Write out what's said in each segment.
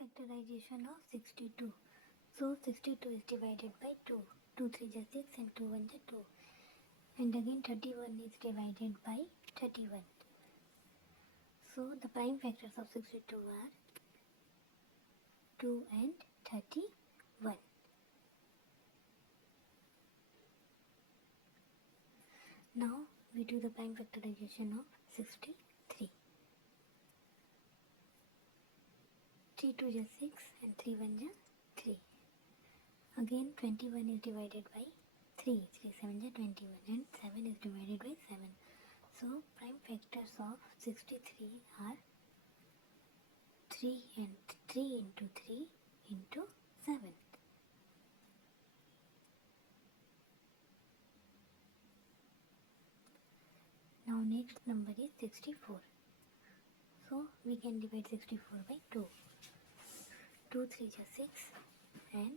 factorization of 62. So 62 is divided by 2. 2 3 is 6 and 2 1 is 2. And again 31 is divided by 31. So the prime factors of 62 are 2 and 31. Now we do the prime factorization of 63. 3 2 is 6 and 3 1 is 3. Again 21 is divided by 3. 3 7 is 21 and 7 is divided by 7. So prime factors of 63 are 3 and 3 into 3 into 7. Now next number is 64. So we can divide 64 by 2. 2 3 is 6 and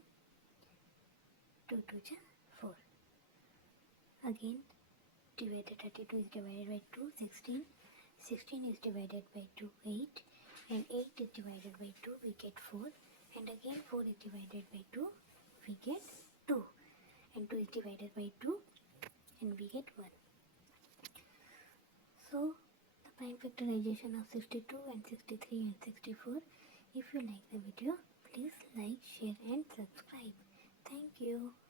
2 2 is 4. Again divided 32 is divided by 2, 16. 16 is divided by 2, 8. And 8 is divided by 2, we get 4. And again 4 is divided by 2, we get 2. And 2 is divided by 2 and we get 1. So the prime factorization of 62 and 63 and 64. If you like the video, please like, share and subscribe. Thank you.